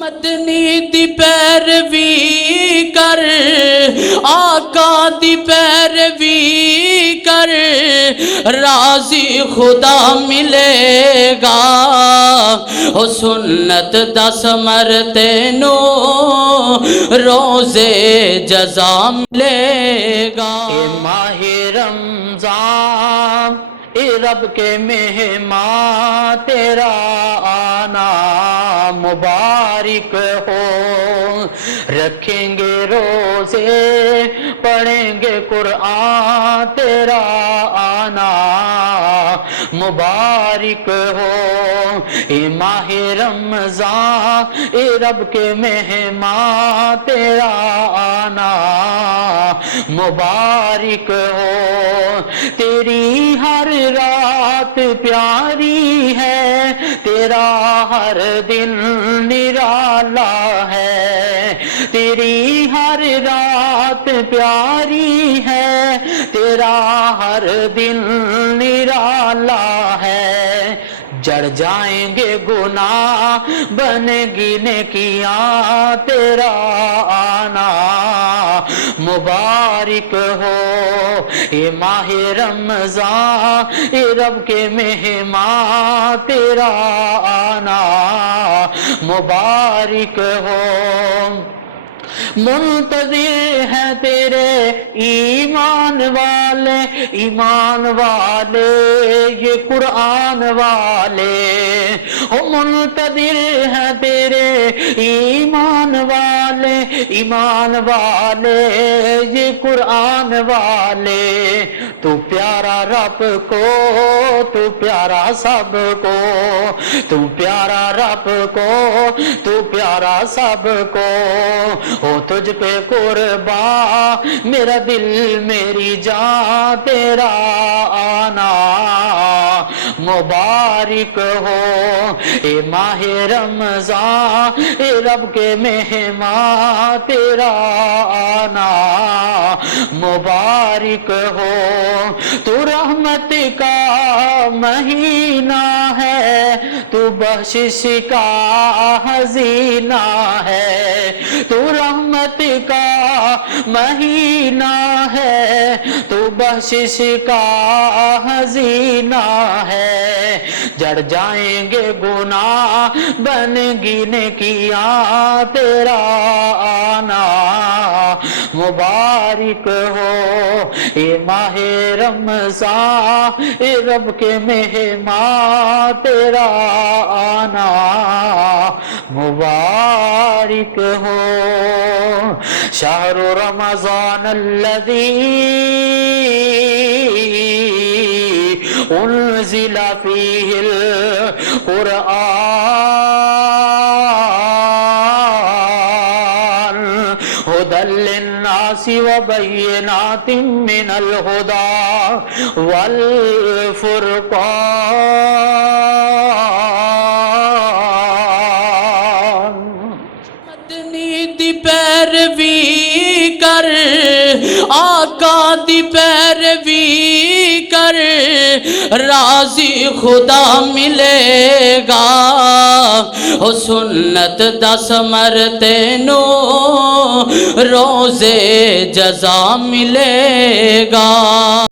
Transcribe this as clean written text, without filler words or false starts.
مدنی دی پیروی کر، آقا دی پیروی کر، راضی خدا ملے گا، او سنت دا ثمر تینو روزے جزا ملے گا۔ اے ماہ رمضان اے رب کے مہمان تیرا آنا مبارک ہو، رکھیں گے روزے پڑھیں گے قرآن تیرا آنا مبارک ہو۔ اے ماہ رمضان اے رب کے مہمان تیرا آنا مبارک ہو۔ تیری ہر رات پیاری ہے، تیرا ہر دن نرالا ہے، تیری ہر رات پیاری ہے، تیرا ہر دن نرالا ہے۔ جڑ جائیں گے گناہ بنے گی نیکیاں تیرا آنا مبارک ہو۔ اے ماہ رمضان اے رب کے مہمان تیرا آنا مبارک ہو۔ منتظر ہیں تیرے ایمان والے، ایمان والے یہ قرآن والے، او منتظر ہیں تیرے ایمان والے، ایمان والے یہ قرآن والے۔ تو پیارا رب کو، تو پیارا سب کو، تو پیارا رب کو، تو پیارا سب کو، ہو تجھ پہ قربان میرا دل میری جان تیرا آنا مبارک ہو۔ اے ماہ رمضان اے رب کے مہمان تیرا آنا مبارک ہو۔ تو رحمت کا مہینہ ہے، تو بخشش کا خزینہ ہے، تو رحمت کا مہینہ ہے، تو بخشش کا خزینہ ہے۔ جڑ جائیں گے گناہ بن گی نیکیاں تیرا آنا مبارک ہو۔ اے ماہ رمضان اے رب کے مہمان تیرا آنا مبارک ہو۔ شہر رمضان الذی انزل فیہ القرآن ہدی للناس وبینات من الہدی والفرقان۔ مدنی دی پیروی کر، آقا دی پیروی کر، راضی خدا ملے گا، او سنت دا ثمر تینو روزے جزا ملے گا۔